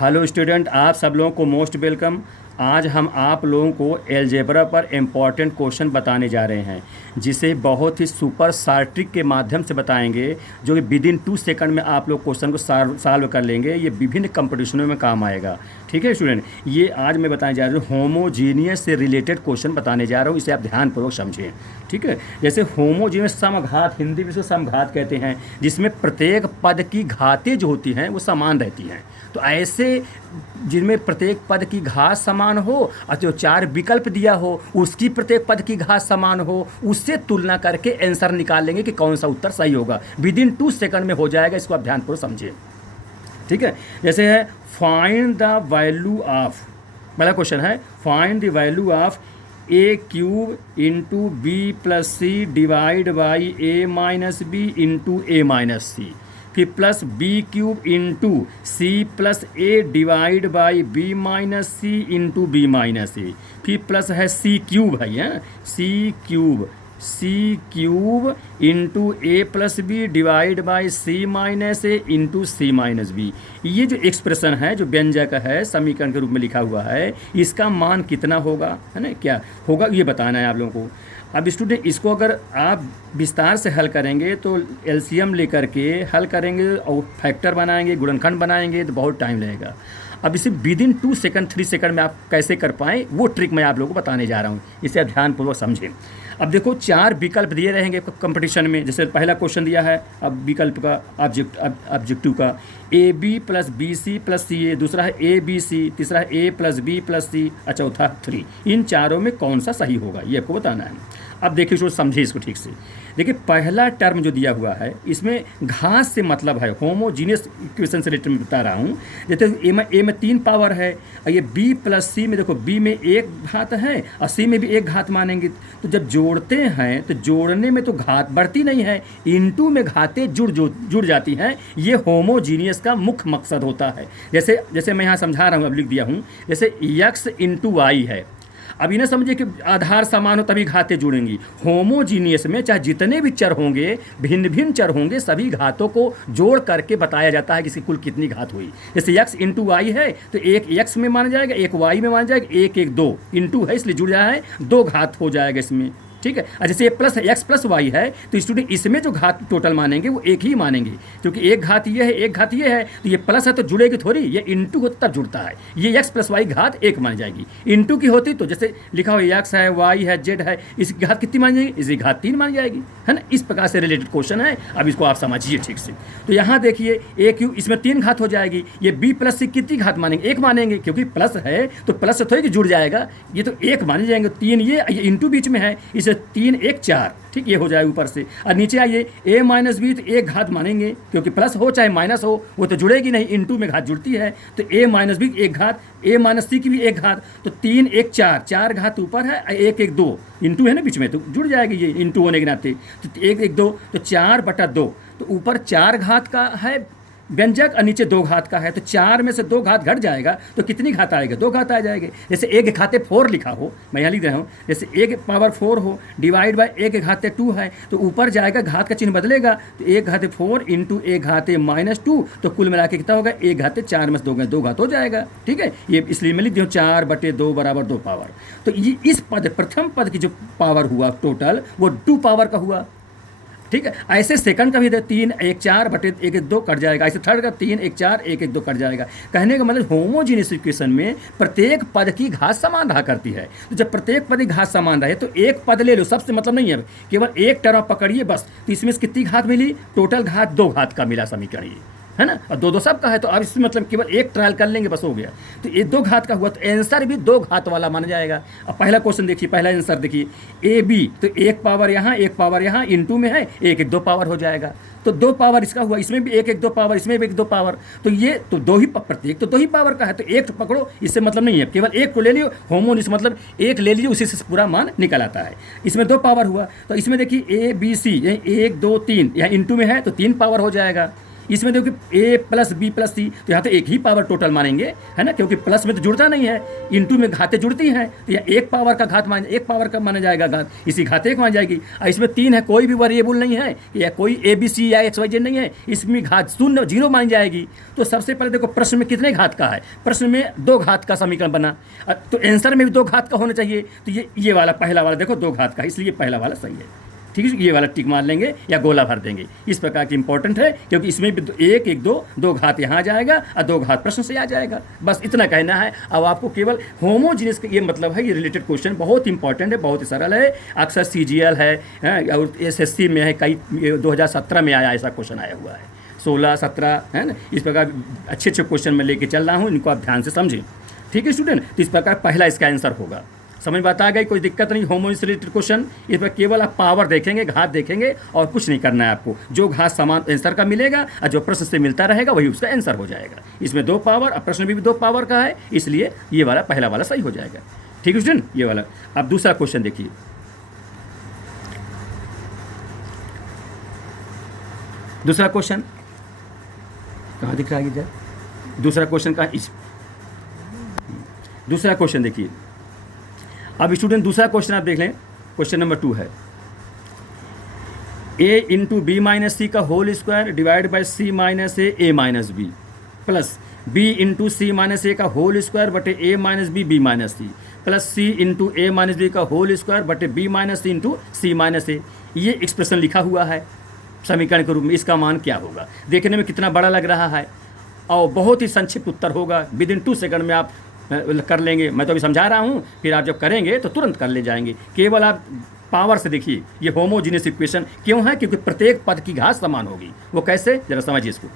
Hello student, आप सब लोगों को मोस्ट वेलकम। आज हम आप लोगों को एलजेब्रा पर इम्पॉर्टेंट क्वेश्चन बताने जा रहे हैं, जिसे बहुत ही सुपर शार्ट ट्रिक के माध्यम से बताएंगे, जो कि विद इन 2 सेकंड में आप लोग क्वेश्चन को सॉल्व कर लेंगे। ये विभिन्न कंपटीशनों में काम आएगा। ठीक है स्टूडेंट, ये आज मैं बताने जा रहा हूँ होमोजीनियस से रिलेटेड क्वेश्चन बताने जा रहा हूँ। इसे आप ध्यानपूर्वक समझें। ठीक है, जैसे होमोजीनियस समघात, हिंदी में इसको समघात कहते हैं, जिसमें प्रत्येक पद की घातें जो होती हैं वो समान रहती हैं। तो ऐसे जिनमें प्रत्येक पद की घात समान हो और जो 4 विकल्प दिया हो उसकी प्रत्येक पद की घात समान हो, उससे तुलना करके आंसर निकाल लेंगे कि कौन सा उत्तर सही होगा। विद इन 2 सेकंड में हो जाएगा। इसको आप ध्यानपूर्वक समझिए। ठीक है, जैसे है फाइंड द वैल्यू ऑफ, पहला क्वेश्चन है find the value of a cube into b plus c divide by a minus b into a minus c, फिर plus b cube into c plus a divide by b minus c into b minus a, फिर plus है c cube है, c cube into a plus b divide by c minus a into c minus b. ये जो expression है, जो व्यंजक है, समीकरण के रूप में लिखा हुआ है, इसका मान कितना होगा, है ना, क्या होगा ये बताना है आप लोगों को। अब स्टूडेंट, इसको अगर आप विस्तार से हल करेंगे तो एलसीएम लेकर के हल करेंगे और फैक्टर बनाएंगे, गुणनखंड बनाएंगे, तो बहुत टाइम लगेगा। अब इसे विद इन 2 सेकंड 3 सेकंड में आप कैसे कर पाएँ, वो ट्रिक मैं आप लोगों को बताने जा रहा हूँ। इसे आप ध्यानपूर्वक समझें। अब देखो, 4 विकल्प दिए रहेंगे कंपटीशन में। जैसे पहला क्वेश्चन दिया है, अब विकल्प का ऑब्जेक्टिव का a b plus b c plus c a, दूसरा है ए बी सी, तीसरा है a plus b plus c, चौथा 3। इन चारों में कौन सा सही होगा ये आपको बताना है। अब देखिए, इसको समझिए इसको ठीक से। देखिए, पहला टर्म जो दिया हुआ है इसमें घात से मतलब है, होमोजीनियस इक्वेशन से रिलेटेड में बता रहा हूँ। जैसे ए में 3 पावर है और ये बी प्लस सी में देखो, बी में 1 घात है और सी में भी 1 घात मानेंगे। तो जब जोड़ते हैं तो जोड़ने में तो घात बढ़ती नहीं है, इनटू में घातें जुड़ जाती हैं। ये होमोजीनियस का मुख्य मकसद होता है। जैसे मैं यहाँ समझा रहा हूँ, अब लिख दिया हूँ। जैसे x इंटू वाई है। अब इन्हें समझिए कि आधार समान हो तभी घातें जुड़ेंगी। होमोजीनियस में चाहे जितने भी चर होंगे, भिन्न भिन्न चर होंगे, सभी घातों को जोड़ करके बताया जाता है कि इसकी कुल कितनी घात हुई। जैसे x इंटू वाई है तो एक x में माना जाएगा, एक y में माना जाएगा, एक 2 इंटू है इसलिए जुड़ जाए है, 2 घात हो जाएगा इसमें। ठीक है, और जैसे ये प्लस x प्लस वाई है तो स्टूडेंट इसमें जो घात टोटल मानेंगे वो एक ही मानेंगे, क्योंकि एक घात ये है, एक घात ये है, तो ये प्लस है तो जुड़ेगी थोड़ी, ये इंटू होता तब जुड़ता है। ये x प्लस वाई घात 1 मानी जाएगी। इंटू की होती तो जैसे लिखा हो x है, y है, z है, इसकी घात कितनी मानी जाएगी, इसकी घात 3 मानी जाएगी, है ना। इस प्रकार से रिलेटेड क्वेश्चन है। अब इसको आप समझिए ठीक से। तो यहाँ देखिए, ए क्यू इसमें 3 घात हो जाएगी। ये बी प्लस सी कितनी घात मानेंगे, 1 मानेंगे, क्योंकि प्लस है तो प्लस से थोड़ी कि जुड़ जाएगा, ये तो 1 माने जाएंगे। 3 ये इंटू बीच में है, इसे 3 1 4, ठीक, ये हो जाए ऊपर से। और नीचे आइए, a माइनस बी तो 1 घात मानेंगे, क्योंकि प्लस हो चाहे माइनस हो वो तो जुड़ेगी नहीं, इंटू में घात जुड़ती है। तो a माइनस बी 1 घात, a माइनस सी की भी 1 घात, तो 3 1 4, 4 घात ऊपर है, 1 1 2 इंटू है ना बीच में, तो जुड़ जाएगी ये इंटू होने के नाते। तो 1 1 2 तो 4/2, तो ऊपर 4 घात का है व्यंजक और नीचे 2 घात का है, तो 4 में से 2 घात घट जाएगा तो कितनी घात आएगा, 2 घात आ जाएंगे। जैसे 1 घाते 4 लिखा हो, मैं यहाँ लिख रहा हूँ, जैसे 1 पावर 4 हो डिवाइड बाई 1 घाते 2 है, तो ऊपर जाएगा घात का चिन्ह बदलेगा, तो 1 घाते 4 इंटू 1 घाते -2, तो कुल मिला के कितना होगा, 1 घाते 4 में से 2 घात हो जाएगा। ठीक है, ये इसलिए मैं लिख दी हूँ 4/2 बराबर 2 पावर। तो ये इस प्रथम पद की जो पावर हुआ टोटल वो 2 पावर का हुआ। ठीक है, ऐसे सेकंड का भी 3 1 4/1 1 2 कट जाएगा। ऐसे थर्ड का 3 1 4 1 1 2 कट जाएगा। कहने का मतलब होमोजीनियस इक्वेशन में प्रत्येक पद की घात समान रहा करती है। तो जब प्रत्येक पद की घात समान रहे तो एक पद ले लो, सबसे मतलब नहीं है, केवल एक टर्म पकड़िए बस। तो इसमें से कितनी घात मिली, टोटल घात 2 घात का मिला समीकरण, ये है ना, और 2 सबका है। तो अब इसमें मतलब केवल एक ट्रायल कर लेंगे बस हो गया। तो ये 2 घात का हुआ तो आंसर भी 2 घात वाला माना जाएगा। अब पहला क्वेश्चन देखिए, पहला आंसर देखिए, ए बी तो 1 पावर यहाँ 1 पावर यहाँ इंटू में है 1 1 2 पावर हो जाएगा। तो 2 पावर इसका हुआ, इसमें भी 1 1 2 पावर, इसमें भी 1 2 पावर, तो ये तो 2 ही प्रत्येक तो 2 ही पावर का है। तो एक पकड़ो, इससे मतलब नहीं है, केवल एक को ले लियो, होमोनिस मतलब एक ले लीजिए, उसी से पूरा मान निकल आता है। इसमें 2 पावर हुआ, तो इसमें देखिए ए बी सी 1 2 3 यहाँ इंटू में है तो 3 पावर हो जाएगा। इसमें देखो ए प्लस बी प्लस सी, तो यहाँ तो एक ही पावर टोटल मानेंगे, है ना, क्योंकि प्लस में तो जुड़ता नहीं है, इंटू में घातें जुड़ती हैं, तो यह एक पावर का घात एक पावर का माना जाएगा घात, इसी घात एक मानी जाएगी। और इसमें 3 है, कोई भी वेरिएबल नहीं है या कोई ए बी सी या XYZ नहीं है, इसमें घात 0 0 मानी जाएगी। तो सबसे पहले देखो प्रश्न में कितने घात का है, प्रश्न में 2 घात का समीकरण बना, तो आंसर में भी 2 घात का होना चाहिए। तो ये वाला पहला वाला देखो 2 घात का, इसलिए पहला वाला सही है। ठीक है, ये वाला टिक मार लेंगे या गोला भर देंगे, इस प्रकार की इंपॉर्टेंट है, क्योंकि इसमें भी 1 1 2 घात यहाँ आ जाएगा और 2 घात प्रश्न से आ जाएगा। बस इतना कहना है। अब आपको केवल होमोजीनियस का ये मतलब है, ये रिलेटेड क्वेश्चन बहुत इंपॉर्टेंट है, बहुत ही सरल है, अक्सर CGL है और SSC में है, कई 2017 में आया, ऐसा क्वेश्चन आया हुआ है, 16 17, है ना। इस प्रकार अच्छे अच्छे क्वेश्चन मैं लेके चल रहा हूँ, इनको आप ध्यान से समझें। ठीक है स्टूडेंट, तो इस प्रकार पहला इसका आंसर होगा। समझ बात आ गई, कोई दिक्कत नहीं। होमोजीनियस रिलेटेड क्वेश्चन, इस पर केवल आप पावर देखेंगे, घात देखेंगे और कुछ नहीं करना है आपको। जो घात समान आंसर का मिलेगा और जो प्रश्न से मिलता रहेगा वही उसका आंसर हो जाएगा। इसमें 2 पावर, अब प्रश्न भी 2 पावर का है, इसलिए ये वाला पहला वाला सही हो जाएगा। ठीक है स्टूडेंट, ये वाला। अब दूसरा क्वेश्चन देखिए, दूसरा क्वेश्चन कहाँ दिख रहा है इधर, दूसरा क्वेश्चन का दूसरा क्वेश्चन देखिए। अब स्टूडेंट दूसरा क्वेश्चन आप देख लें, क्वेश्चन नंबर 2 है, a into b minus c का whole square divide by c minus a minus b plus b into c minus a का होल स्क्वायर बटे a minus b minus c plus c into a minus b का whole square बटे b minus c into c minus a. ये expression लिखा हुआ है समीकरण के रूप में, इसका मान क्या होगा? देखने में कितना बड़ा लग रहा है और बहुत ही संक्षिप्त उत्तर होगा, विद इन 2 सेकंड में आप कर लेंगे। मैं तो अभी समझा रहा हूँ, फिर आप जब करेंगे तो तुरंत कर ले जाएंगे। केवल आप पावर से देखिए, ये होमोजीनियस इक्वेशन क्यों है? क्योंकि प्रत्येक पद की घात समान होगी। वो कैसे, जरा समझिए इसको।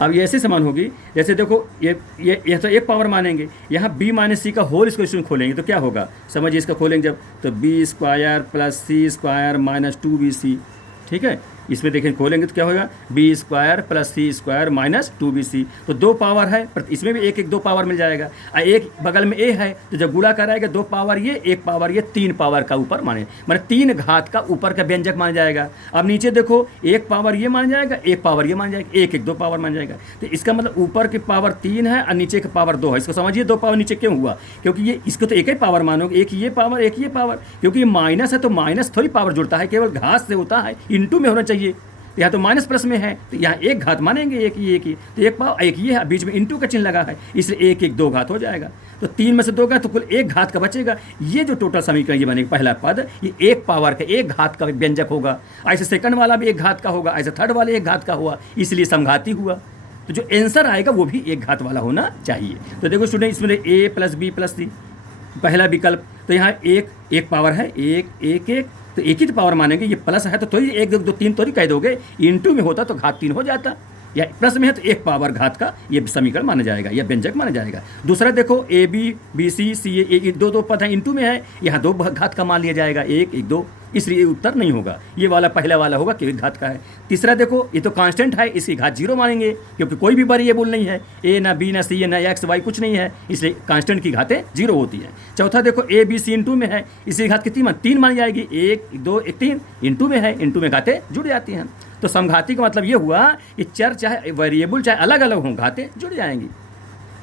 अब ये ऐसे समान होगी, जैसे देखो ये तो एक पावर मानेंगे, यहाँ b माइनस सी का होल इसको खोलेंगे तो क्या होगा, समझिए। इसका खोलेंगे जब, तो b स्क्वायर प्लस सी स्क्वायर माइनस 2bc। ठीक है, इसमें देखें खोलेंगे तो क्या होगा, बी स्क्वायर प्लस सी स्क्वायर माइनस 2bc। तो 2 पावर है, इसमें भी 1 1 2 पावर मिल जाएगा। और एक बगल में a है, तो जब गुणा कराएगा 2 पावर ये 1 पावर ये 3 पावर का ऊपर माने 3 घात का ऊपर का व्यंजक मान जाएगा। अब नीचे देखो 1 पावर ये मान जाएगा, 1 पावर ये मान जाएगा, 1 1 2 पावर मान जाएगा। तो इसका मतलब ऊपर की पावर 3 है और नीचे की पावर 2 है। इसको समझिए 2 पावर नीचे क्यों हुआ, क्योंकि ये इसको तो एक ही पावर मानोगे, एक ये पावर एक ये पावर, क्योंकि ये माइनस है तो माइनस थोड़ी पावर जुड़ता है, केवल घात से होता है, इंटू में होना चाहिए। यहाँ तो माइनस प्लस में है, तो यहाँ एक घात मानेंगे, एक ही, तो एक पावर एक ये है, बीच में इंटू का चिन्ह लगा है, इसलिए 1 1 2 घात हो जाएगा। तो 3 में से 2 घात तो कुल 1 घात का बचेगा। ये जो टोटल समीकरण ये बनेगा, पहला पद ये 1 पावर का 1 घात का व्यंजक होगा। ऐसे सेकंड वाला भी 1 घात का होगा, ऐसे थर्ड वाला 1 घात का हुआ, इसलिए समघाती हुआ। तो जो आंसर आएगा वो भी 1 घात वाला होना चाहिए। तो देखो स्टूडेंट, इसमें a प्लस बी प्लस सी पहला विकल्प, तो यहाँ 1 पावर है, 1 1 1, तो एक ही तो पावर मानेंगे। ये प्लस है तो थोड़ी 1 2 3 थोड़ी कह दोगे, इंटू में होता तो घात 3 हो जाता, या प्लस में है तो 1 पावर घात का ये समीकरण माना जाएगा, या व्यंजक माना जाएगा। दूसरा देखो a b b c c a 2 पद है, इंटू में है, यहाँ 2 घात का मान लिया जाएगा, 1 1 2, इसलिए उत्तर नहीं होगा। ये वाला पहला वाला होगा कि 1 घात का है। तीसरा देखो, ये तो कांस्टेंट है, इसकी घात 0 मानेंगे, क्योंकि कोई भी वेरिएबल नहीं है, a ना b ना c ना x y कुछ नहीं है, इसलिए कांस्टेंट की घातें 0 होती हैं। चौथा देखो a b c इंटू में है, इसकी घात कितनी 3 मानी जाएगी, 1 2 1 3, इंटू में है, इंटू में घातें जुड़ जाती हैं। तो समघाती का मतलब ये हुआ कि चर चाहे वेरिएबल चाहे अलग अलग हों, घातें जुड़ जाएंगी।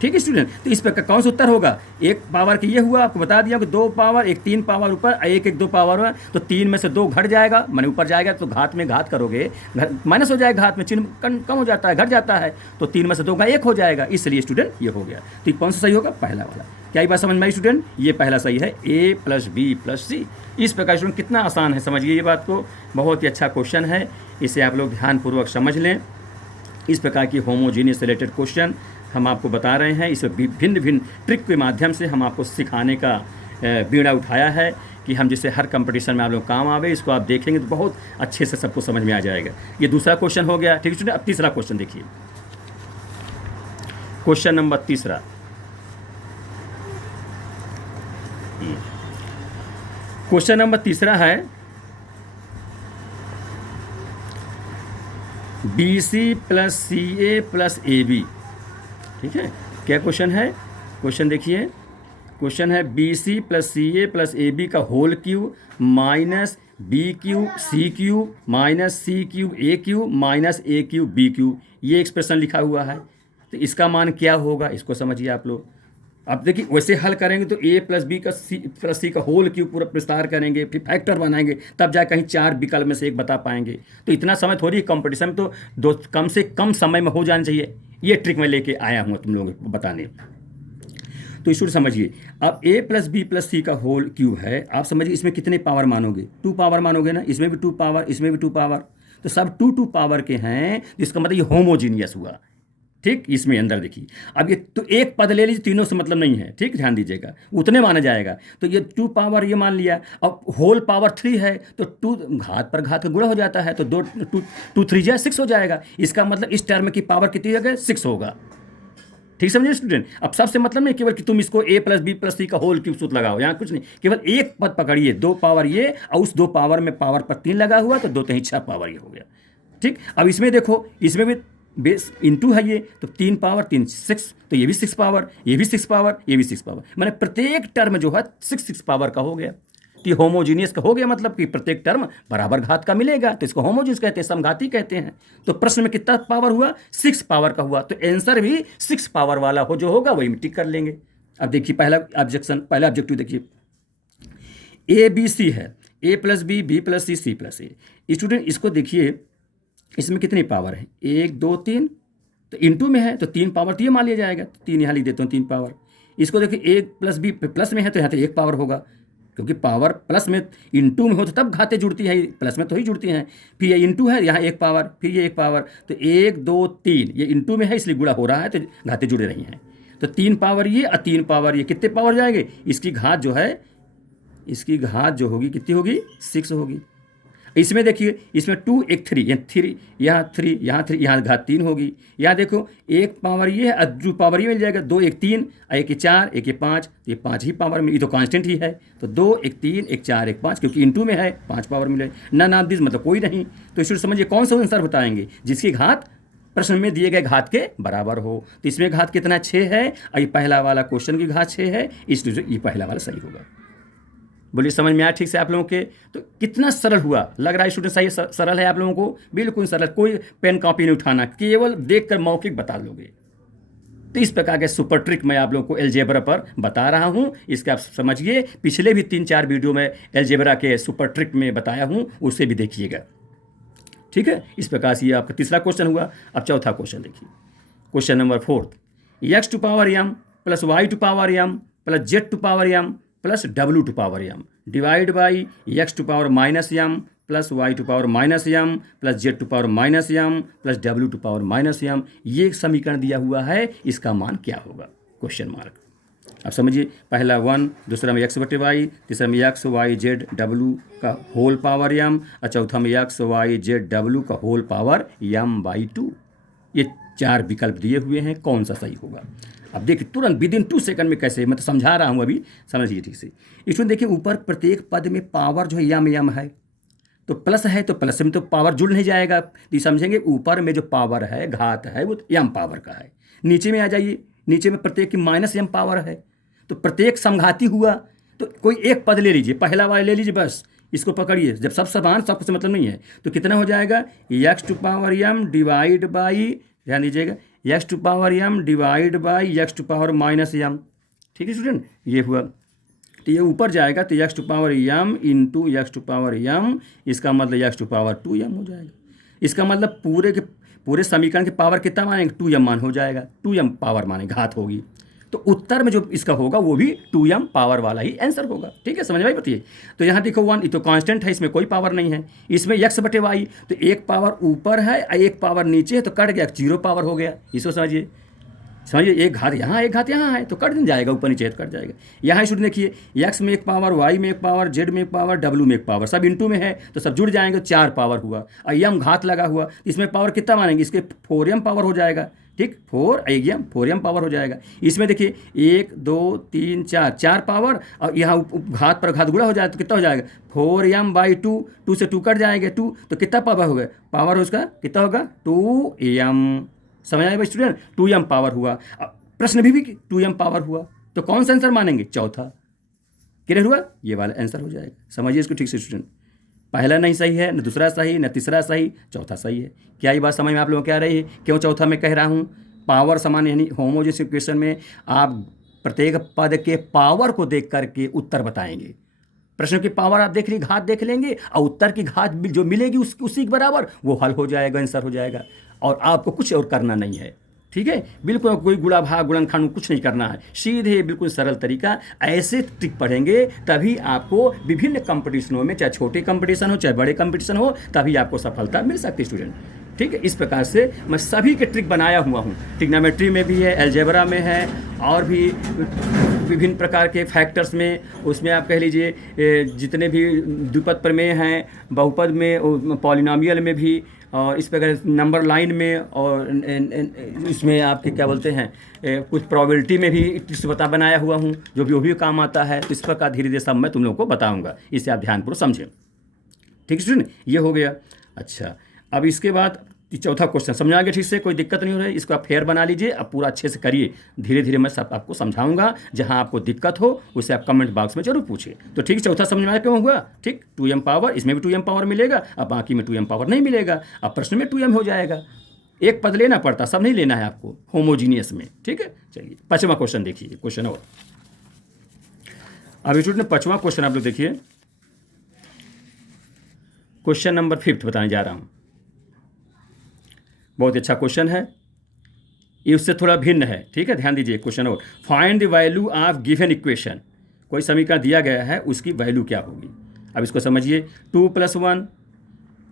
ठीक है स्टूडेंट, तो इस पर कौन सा उत्तर होगा, 1 पावर की ये हुआ, आपको बता दिया कि 2 पावर 1 3 पावर ऊपर, 1 1 2 पावर है, तो 3 में से 2 घट जाएगा, माने ऊपर जाएगा, तो घात में घात करोगे माइनस हो जाएगा, घात में चिन्ह कम हो जाता है, घट जाता है, तो 3 में से 2 का 1 हो जाएगा, इसलिए स्टूडेंट ये हो गया। तो कौन सा सही होगा, पहला वाला। क्या ये बात समझ में आई स्टूडेंट? ये पहला सही है, a प्लस बी प्लस सी। इस प्रकार स्टूडेंट कितना आसान है, समझिए ये बात को, बहुत ही अच्छा क्वेश्चन है, इसे आप लोग ध्यानपूर्वक समझ लें। इस प्रकार की होमोजीनियस रिलेटेड क्वेश्चन हम आपको बता रहे हैं, इसे भिन्न भिन्न ट्रिक के माध्यम से हम आपको सिखाने का बीड़ा उठाया है कि हम जिससे हर कंपटीशन में आप लोग काम आवे। इसको आप देखेंगे तो बहुत अच्छे से सबको समझ में आ जाएगा। ये दूसरा क्वेश्चन हो गया, ठीक है स्टूडेंट। अब तीसरा क्वेश्चन देखिए, क्वेश्चन नंबर तीसरा। क्वेश्चन नंबर तीसरा है, BC plus CA plus AB। ठीक है, क्या क्वेश्चन है? क्वेश्चन देखिए, क्वेश्चन है b c plus c a plus a b का whole cube minus b cube c cube minus c cube a cube minus a cube b cube, ये expression लिखा हुआ है। तो इसका मान क्या होगा, इसको समझिए आप लोग। अब देखिए वैसे हल करेंगे तो ए प्लस बी का सी प्लस सी का होल क्यूब पूरा विस्तार करेंगे, फिर फैक्टर बनाएंगे, तब जाकर कहीं 4 विकल्प में से एक बता पाएंगे। तो इतना समय थोड़ी कंपटीशन में, तो दो कम से कम समय में हो जाना चाहिए। ये ट्रिक मैं लेके आया हूँ तुम लोगों को बताने। तो इसको समझिए, अब a प्लस बी प्लस सी का होल क्यूब है, आप समझिए इसमें कितने पावर मानोगे, 2 पावर मानोगे ना, इसमें भी 2 पावर, इसमें भी 2 पावर, तो सब 2 पावर के हैं, जिसका मतलब ये होमोजीनियस हुआ। ठीक, इसमें अंदर देखिए, अब ये तो एक पद ले लीजिए, तीनों से मतलब नहीं है, ठीक, ध्यान दीजिएगा, उतने माना जाएगा। तो ये 2 पावर ये मान लिया, अब होल पावर 3 है तो 2 घात पर घात का गुणा हो जाता है, तो 2 3 जा 6 हो जाएगा। इसका मतलब इस टर्म की पावर कितनी हो गई, 6 होगा। ठीक समझिए स्टूडेंट। अब सबसे मतलब नहीं केवल कि तुम इसको a प्लस बी प्लस सी का होल क्यूब सूत्र लगाओ, यहाँ कुछ नहीं, केवल एक पद पकड़िए, 2 पावर ये और उस 2 पावर में पावर पर 3 लगा हुआ, तो 2 3 6 पावर ये हो गया। ठीक, अब इसमें देखो, इसमें भी बेस इंटू है ये, तो 3 पावर 3 6, तो ये भी 6 पावर, ये भी 6 पावर, ये भी 6 पावर, मैंने प्रत्येक टर्म जो है 6 पावर का हो गया। तो ये होमोजीनियस का हो गया, मतलब कि प्रत्येक टर्म बराबर घात का मिलेगा, तो इसको होमोजीनियस कहते हैं, समघाती कहते हैं। तो प्रश्न में कितना पावर हुआ, 6 पावर का हुआ, तो आंसर भी 6 पावर वाला हो जो होगा वही टिक कर लेंगे। अब देखिए पहला ऑब्जेक्टिव देखिए, ए बी सी है, a plus B, B plus C, C plus A. Student इसको देखिए, इसमें कितनी पावर है, 1 2 3, तो इंटू में है तो 3 पावर, तो ये मान लिया जाएगा, 3 यहाँ लिख देता हूँ, 3 पावर। इसको देखिए, ए प्लस बी प्लस में है तो यहाँ तो 1 पावर होगा, क्योंकि पावर प्लस में इंटू में हो तो तब घातें जुड़ती हैं, प्लस में तो ही जुड़ती हैं। फिर ये इंटू है, यहाँ 1 पावर, फिर ये 1 पावर, तो 1 2 3, ये इंटू में है इसलिए गुणा हो रहा है, तो घातें जुड़ रही हैं। तो 3 पावर ये और 3 पावर ये, कितने पावर जाएंगे, इसकी घात जो है, इसकी घात जो होगी कितनी होगी, 6 होगी। इसमें देखिए, इसमें 2 1 3, यहाँ 3 यहाँ 3 यहाँ 3, यहाँ घात 3 होगी। यहाँ देखो 1 पावर ये है, 2 पावर ये मिल जाएगा, 2 1 3, 1 4, 1 5, तो ये 5 ही पावर मिली, ये तो कांस्टेंट ही है। तो 2 1 3 1 4 1 5, क्योंकि इंटू में है 5 पावर मिले ना, नाम दिस मतलब कोई नहीं। तो इसको समझिए कौन सा आंसर बताएंगे, जिसकी घात प्रश्न में दिए गए घात के बराबर हो। तो इसमें घात कितना, 6 है, और ये पहला वाला क्वेश्चन की घात 6 है, इसलिए ये पहला वाला सही होगा। बोलिए समझ में आया ठीक से आप लोगों के। तो कितना सरल हुआ, लग रहा है स्टूडेंट सही सरल है आप लोगों को, बिल्कुल सरल, कोई पेन कॉपी नहीं उठाना, केवल देखकर मौखिक बता लोगे। तो इस प्रकार के सुपर ट्रिक मैं आप लोगों को अलजेब्रा पर बता रहा हूं, इसके आप समझिए। पिछले भी 3-4 वीडियो में अलजेब्रा के सुपर ट्रिक में बताया हूं, उससे भी देखिएगा। ठीक है, इस प्रकार से ये आपका तीसरा क्वेश्चन हुआ। अब चौथा क्वेश्चन देखिए, question number 4, x to power m plus y to power m plus z to power m plus w to power m divide by x to power minus m plus y to power minus m plus z to power minus m plus w to power minus m, ये एक समीकरण दिया हुआ है, इसका मान क्या होगा, क्वेश्चन मार्क। अब समझिए, पहला 1, दूसरा में x बटे वाई, तीसरा में x y z w का होल पावर m, और चौथा में x y z w का होल पावर m/2। ये 4 विकल्प दिए हुए हैं, कौन सा सही होगा। अब देखिए तुरंत विदिन 2 सेकंड में कैसे, मैं तो समझा रहा हूँ अभी, समझिए ठीक से। इसमें देखिए ऊपर प्रत्येक पद में पावर जो है यम है, तो प्लस है तो प्लस में तो पावर जुड़ नहीं जाएगा, तो समझेंगे ऊपर में जो पावर है घात है वो यम पावर का है। नीचे में आ जाइए, नीचे में प्रत्येक की माइनस यम पावर है, तो प्रत्येक समघाती हुआ, तो कोई एक पद ले लीजिए, पहला वाला ले लीजिए, बस इसको पकड़िए। जब सब समान, सब कुछ मतलब नहीं है, तो कितना हो जाएगा, x to power m divide by, ध्यान दीजिएगा, x to power m divide by x to power minus m। ठीक है स्टूडेंट, ये हुआ। तो ये ऊपर जाएगा तो x to power m into x to power m, इसका मतलब x टू पावर 2m हो जाएगा। इसका मतलब पूरे समीकरण के पावर कितना मानेंगे, 2m मान हो जाएगा, 2m पावर माने घात होगी। तो उत्तर में जो इसका होगा वो भी 2m पावर वाला ही आंसर होगा। ठीक है, समझ में बताइए। तो यहाँ देखो 1, ये तो कांस्टेंट है, इसमें कोई पावर नहीं है। इसमें x बटे वाई, तो एक पावर ऊपर है और एक पावर नीचे है, तो कट गया, 0 पावर हो गया। इसको समझिए, एक घात यहाँ, एक घात यहाँ है, तो कट जाएगा, ऊपर नीचे कट जाएगा। यहाँ स्टूडेंट देखिए, x में एक पावर, y में एक पावर, z में एक पावर, w में एक पावर, सब इंटू में है, तो सब जुड़ जाएंगे, 4 पावर हुआ। और यम घात लगा हुआ, इसमें पावर कितना मानेंगे, इसके 4m पावर हो जाएगा। ठीक, 4m पावर हो जाएगा। इसमें देखिए 1 2 3 4 पावर, और यहाँ घात पर घात गुणा हो जाए तो कितना हो जाएगा, 4m/2, 2 से 2 कट जाएंगे, 2 तो कितना पावर होगा, पावर उसका कितना होगा, 2m। समझ आए भाई स्टूडेंट, 2m पावर हुआ। प्रश्न भी 2m पावर हुआ, तो कौन सा आंसर मानेंगे? चौथा। क्लियर हुआ? ये वाला आंसर हो जाएगा। समझिए इसको ठीक से स्टूडेंट, पहला नहीं सही है, न दूसरा सही, न तीसरा सही, चौथा सही है। क्या ये बात समझ में आप लोगों को आ रही है? क्यों चौथा मैं कह रहा हूँ? पावर समान, यानी होमोजेनियस इक्वेशन में आप प्रत्येक पद के पावर को देख करके उत्तर बताएंगे। प्रश्न की पावर आप देख ली, घात देख लेंगे, और उत्तर की घात जो मिलेगी उसी के बराबर वो हल हो जाएगा, आंसर हो जाएगा, और आपको कुछ और करना नहीं है। ठीक है, बिल्कुल कोई गुणा भाग गुणनखंड कुछ नहीं करना है, सीधे बिल्कुल सरल तरीका। ऐसे ट्रिक पढ़ेंगे तभी आपको विभिन्न कंपटीशनों में, चाहे छोटे कंपटीशन हो चाहे बड़े कंपटीशन हो, तभी आपको सफलता मिल सकती है स्टूडेंट। ठीक है, इस प्रकार से मैं सभी के ट्रिक बनाया हुआ हूँ। ट्रिग्नोमेट्री में भी है, अलजेब्रा में है, और भी विभिन्न प्रकार के फैक्टर्स में, उसमें आप कह लीजिए जितने भी द्विपद प्रमेय हैं, बहुपद में, पॉलिनोमियल में भी, और इस प्रकार नंबर लाइन में, और इसमें आपके क्या बोलते हैं कुछ प्रोबेबिलिटी में भी ट्रिक्स बनाया हुआ हूँ, जो भी वो भी काम आता है। तो इस प्रकार धीरे धीरे सब मैं तुम लोगों को बताऊँगा, इसे आप ध्यानपूर्वक समझें। ठीक है स्टूडेंट, ये हो गया। अच्छा, अब इसके बाद चौथा क्वेश्चन समझ आ गया ठीक से, कोई दिक्कत नहीं हो रही, इसको आप फेयर बना लीजिए, अब पूरा अच्छे से करिए। धीरे धीरे मैं सब आपको समझाऊंगा, जहां आपको दिक्कत हो उसे आप कमेंट बॉक्स में जरूर पूछिए। तो ठीक, चौथा समझ में आया क्यों हुआ? ठीक, 2m पावर, इसमें भी 2m पावर मिलेगा, अब बाकी में 2m पावर नहीं मिलेगा, अब प्रश्न में 2m हो जाएगा। एक पद लेना पड़ता, सब नहीं लेना है आपको होमोजीनियस में। ठीक है, चलिए पाँचवा क्वेश्चन देखिए, क्वेश्चन और अभी स्टूडेंट पाँचवा क्वेश्चन आप लोग देखिए, क्वेश्चन नंबर 5 बताने जा रहा हूँ। बहुत अच्छा क्वेश्चन है, ये उससे थोड़ा भिन्न है। ठीक है, ध्यान दीजिए क्वेश्चन और, find the value of given equation. कोई समीकरण दिया गया है, उसकी वैल्यू क्या होगी? अब इसको समझिए, 2 + 1,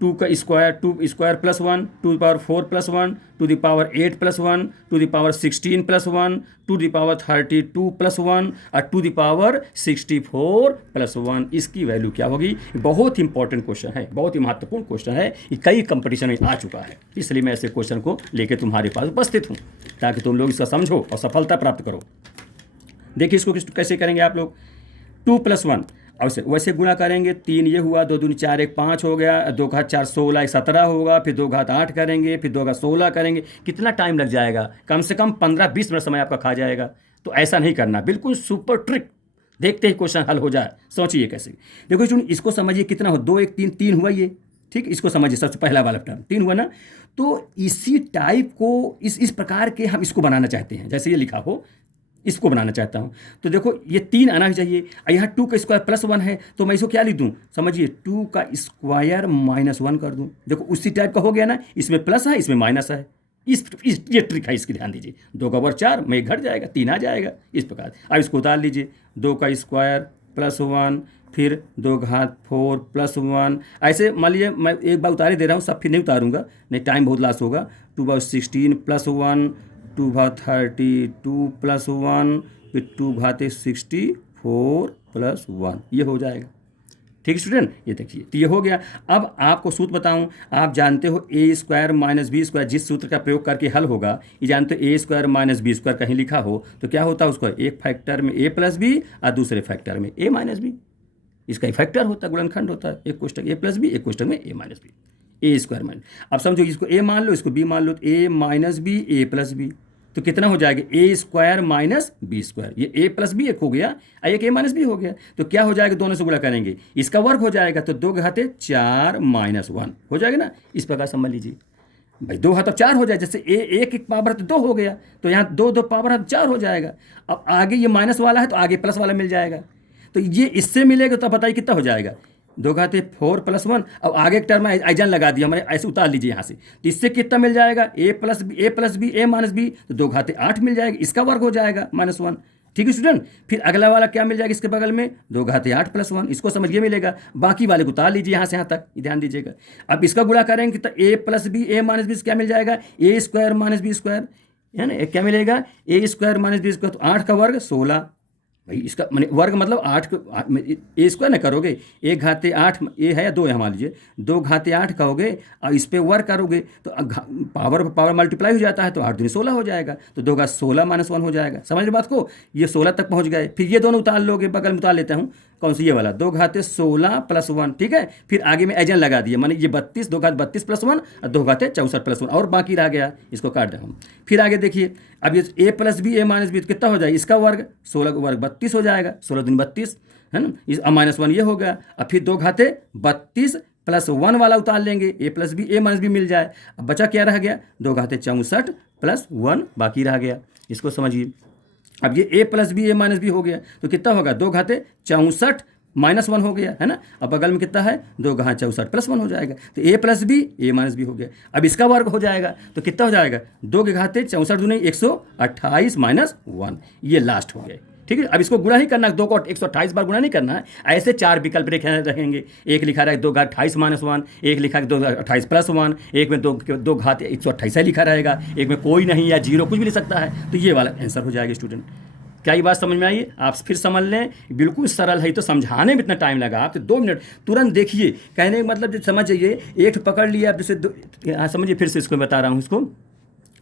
2 का square, 2 square + 1, 2 the power 4 + 1, 2 the power 8 + 1, 2 the power 16 + 1, 2 the power 32 + 1, और 2 द पावर 64 + 1। इसकी वैल्यू क्या होगी? बहुत इंपॉर्टेंट क्वेश्चन है, बहुत ही महत्वपूर्ण क्वेश्चन है, ये कई कंपटीशन में आ चुका है, इसलिए मैं ऐसे क्वेश्चन को लेकर तुम्हारे पास उपस्थित हूँ, ताकि तुम लोग इसका समझो और सफलता प्राप्त करो। देखिए इसको कैसे करेंगे आप लोग। 2 + 1 वैसे गुणा करेंगे, 3 ये हुआ, 2 दूनी 4, 1 5 हो गया, 2 घात 4 16, 1 17 होगा, फिर 2 घात 8 करेंगे, फिर 2 घात 16 करेंगे। कितना टाइम लग जाएगा? कम से कम 15-20 मिनट समय आपका खा जाएगा। तो ऐसा नहीं करना, बिल्कुल सुपर ट्रिक, देखते ही क्वेश्चन हल हो जाए। सोचिए कैसे। देखो स्टूडेंट, इसको समझिए कितना हो, 2 1 3 3 हुआ ये। ठीक, इसको समझिए, सबसे पहला वाला टर्म 3 हुआ ना। तो इसी टाइप को, इस प्रकार के हम इसको बनाना चाहते हैं, जैसे ये लिखा हो, इसको बनाना चाहता हूँ। तो देखो ये 3 आना भी चाहिए, यहाँ 2 का स्क्वायर +1 है, तो मैं इसको क्या लिख दूँ? समझिए 2 का स्क्वायर -1 कर दूँ। देखो उसी टाइप का हो गया ना, इसमें प्लस है, इसमें माइनस है। ये ट्रिक है, इसकी ध्यान दीजिए। 2 का वर्ग 4 में घट जाएगा, 3 आ जाएगा, इस प्रकार। अब इसको उतार लीजिए, 2 का स्क्वायर +1, फिर 2 घात 4 +1। ऐसे मान लीजिए, मैं एक बार उतारे दे रहा हूँ, सब फिर नहीं उतारूँगा, नहीं टाइम बहुत लॉस होगा। 2 बार 16 +1, 2 घात 32 +1, फिर 2 घात 64 +1, ये हो जाएगा। ठीक स्टूडेंट, ये देखिए, तो ये हो गया। अब आपको सूत्र बताऊं, आप जानते हो a² - b², जिस सूत्र का प्रयोग करके हल होगा, ये जानते हो a² - b² कहीं लिखा हो तो क्या होता है? उसको एक फैक्टर में a + b और दूसरे फैक्टर में a - b, इसका फैक्टर होता है, गुणनखंड होता है। एक कोष्टक a + b, एक कोष्टक में a - b, a²। अब समझो, इसको a मान लो, इसको b मान लो, तो a - b, a + b, तो कितना हो जाएगा? a² - b²। ये a + b एक हो गया, एक a - b हो गया। तो क्या हो जाएगा? दोनों से गुणा करेंगे, इसका वर्ग हो जाएगा, तो 2 घात 4 - 1 हो जाएगा ना। इस प्रकार समझ लीजिए भाई, 2 घात 4 हो जाए, जैसे एक पावर है तो 2 हो गया, तो यहाँ 2 पावर है तो 4 हो जाएगा। अब आगे ये माइनस वाला है तो आगे प्लस वाला मिल जाएगा, तो ये इससे मिलेगा, तो बताइए कितना हो जाएगा? 2 घात 4 +1। अब आगे के टर्म में आइजन लगा दिया हमने, ऐसे उतार लीजिए यहाँ से, तो इससे कितना मिल जाएगा? a + b, a - b, तो 2 घात 8 मिल जाएगा, इसका वर्ग हो जाएगा -1। ठीक है स्टूडेंट, फिर अगला वाला क्या मिल जाएगा इसके बगल में? 2 घात 8 +1, इसको समझिए मिलेगा। बाकी वाले को उतार लीजिए यहाँ से यहाँ तक, ध्यान दीजिएगा। अब इसका गुणा करेंगे तो a + b, a - b क्या मिल जाएगा? a² - b², है ना। क्या मिलेगा? a² - b², तो 8 का वर्ग 16 भाई, इसका मैंने वर्ग मतलब 8 a² ना करोगे, 1 घात 8 ए है या 2 है, मान लीजिए 2 घात 8 करोगे और इस पे वर्ग करोगे तो पावर मल्टीप्लाई हो जाता है, तो 8 दूनी 16 हो जाएगा, तो 2 घात 16 - 1 हो जाएगा। समझ रहे बात को? ये 16 तक पहुंच गए। फिर ये दोनों उतार लोगे, बगल में उतार लेता हूँ, कौन सी ये वाला 2 घाते 16 + 1, ठीक है। फिर आगे में एजन लगा दिया, माने ये 32 2 घात 32 + 1 और 2 घाते 64 + 1 और बाकी रह गया, इसको काट दें हम। फिर आगे देखिए, अब ये a + b a - b कितना हो जाएगा, इसका वर्ग 16 का वर्ग 32 हो जाएगा, 16 दूनी 32 है ना, इस -1 ये हो गया। अब फिर 2 घाते 32 + 1 वाला उतार लेंगे, a + b a - b मिल जाए। अब बचा क्या रह गया, 2 घाते 64 + 1 बाकी रह गया, इसको समझिए। अब ये a + b a - b हो गया तो कितना होगा, 2 घाते 64 - 1 हो गया है ना। अब बगल में कितना है, 2 घात 64 + 1 हो जाएगा, तो a + b a - b हो गया। अब इसका वर्ग हो जाएगा तो कितना हो जाएगा, 2 घाते 64 दूनी 128 - 1, ये लास्ट हो गया, ठीक है। अब इसको गुणा ही करना है, 2 को 128 बार गुणा नहीं करना है। ऐसे 4 विकल्प रहेंगे, एक लिखा रहेगा 2 घात 28 - 1, एक लिखा है 2 घात 28 + 1, एक में 2 घात 128 लिखा रहेगा, एक में कोई नहीं या 0 कुछ भी लिख सकता है, तो ये वाला आंसर हो जाएगा स्टूडेंट। क्या ये बात समझ में आई? आप फिर समझ लें, बिल्कुल सरल है, तो समझाने में इतना टाइम लगा, आप तो 2 मिनट तुरंत देखिए, कहने का मतलब समझ जाइए। एक पकड़ लिया आप, जैसे समझिए, फिर से इसको बता रहा हूँ, इसको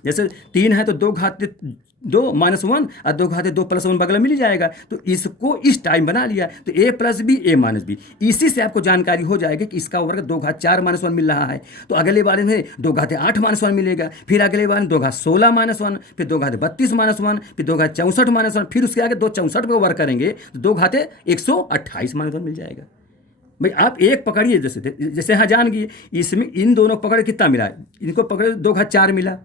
जैसे 3 है तो 2 - 1 और 2 घाते 2 + 1 बगल मिल जाएगा, तो इसको इस टाइम बना लिया, तो a + b a - b, इसी से आपको जानकारी हो जाएगी कि इसका वर्ग 2 घात 4 - 1 मिल रहा है। तो अगले बार में 2 घाते 8 - 1 मिलेगा, फिर अगले बार में 2 घात 16 - 1, फिर 2 घाते 32 - 1, फिर 2 घात 64 - 1, फिर उसके आगे 2 64 को वर्ग करेंगे तो 2 घाते 128 - 1 मिल जाएगा। भाई आप एक पकड़िए, जैसे यहाँ जान गए, इसमें इन दोनों को पकड़ कितना मिला, इनको पकड़े 2 घात 4 मिला,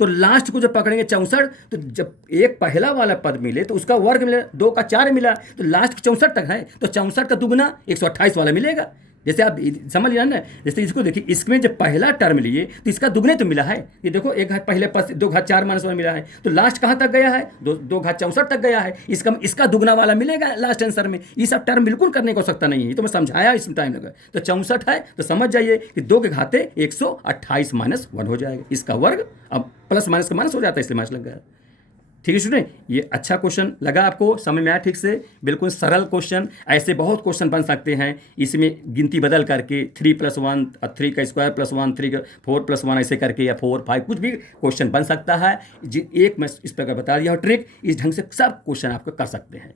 तो लास्ट को जब पकड़ेंगे 64, तो जब एक पहला वाला पद मिले तो उसका वर्ग मिले, 2 का 4 मिला, तो लास्ट 64 तक है, तो 64 का दुगना 128 वाला मिलेगा। जैसे आप समझ लिया ना, जैसे इसको देखिए, इसमें जब पहला टर्म लिए तो इसका दुगने तो मिला है, ये देखो एक घात पहले 2 घात 4 - 1 मिला है, तो लास्ट कहाँ तक गया है, 2 घात 64 तक गया है, इसका दुगना वाला मिलेगा लास्ट आंसर में। ये सब टर्म बिल्कुल करने को सकता नहीं है, तो मैं समझाया, इसमें टाइम लगा। तो 64 है तो समझ जाइए कि 2 घाते 128 - 1 हो जाएगा, इसका वर्ग। अब प्लस माइनस का माइनस हो जाता है, इसलिए माइनस लग गया, ठीक है स्टूडेंट। ये अच्छा क्वेश्चन लगा आपको, समझ में आया ठीक से, बिल्कुल सरल क्वेश्चन। ऐसे बहुत क्वेश्चन बन सकते हैं, इसमें गिनती बदल करके 3 + 1 और 3 का स्क्वायर + 1, 3 का 4 + 1 ऐसे करके, या 4 5 कुछ भी क्वेश्चन बन सकता है। एक मैं इस प्रकार बता दिया ट्रिक, इस ढंग से सब क्वेश्चन आपको कर सकते हैं,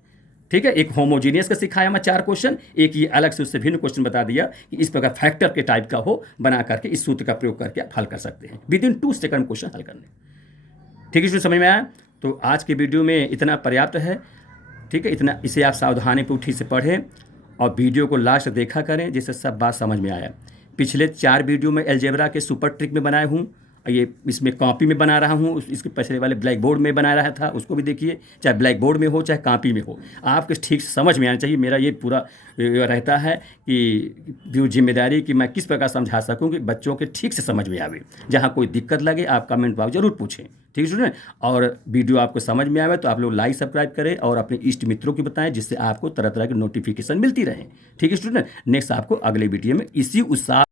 ठीक है। एक होमोजीनियस का सिखाया मैं 4 क्वेश्चन, एक ये अलग से उससे भिन्न क्वेश्चन बता दिया कि इस प्रकार फैक्टर के टाइप का हो, बना करके इस सूत्र का प्रयोग करके आप हल कर सकते हैं, विद इन 2 सेकंड क्वेश्चन हल करने, ठीक है। समझ में आया? तो आज के वीडियो में इतना पर्याप्त है, ठीक है। इतना, इसे आप सावधानी पूर्वक ठीक से पढ़ें और वीडियो को लास्ट देखा करें, जिससे सब बात समझ में आया। पिछले 4 वीडियो में अलजेब्रा के सुपर ट्रिक में बनाए हूँ, ये इसमें कॉपी में बना रहा हूँ, इसके पिछले वाले ब्लैक बोर्ड में बना रहा था, उसको भी देखिए, चाहे ब्लैक बोर्ड में हो चाहे कॉपी में हो, आपको ठीक से समझ में आना चाहिए। मेरा ये पूरा रहता है कि जिम्मेदारी कि मैं किस प्रकार समझा सकूं कि बच्चों के ठीक से समझ में आवे। जहाँ कोई दिक्कत लगे आप कमेंट बॉक्स जरूर पूछें, ठीक है स्टूडेंट। और वीडियो आपको समझ में आवे तो आप लोग लाइक सब्सक्राइब करें और अपने इष्ट मित्रों को बताएं, जिससे आपको तरह तरह की नोटिफिकेशन मिलती रहे, ठीक है स्टूडेंट। नेक्स्ट आपको अगले वीडियो में इसी उत्साह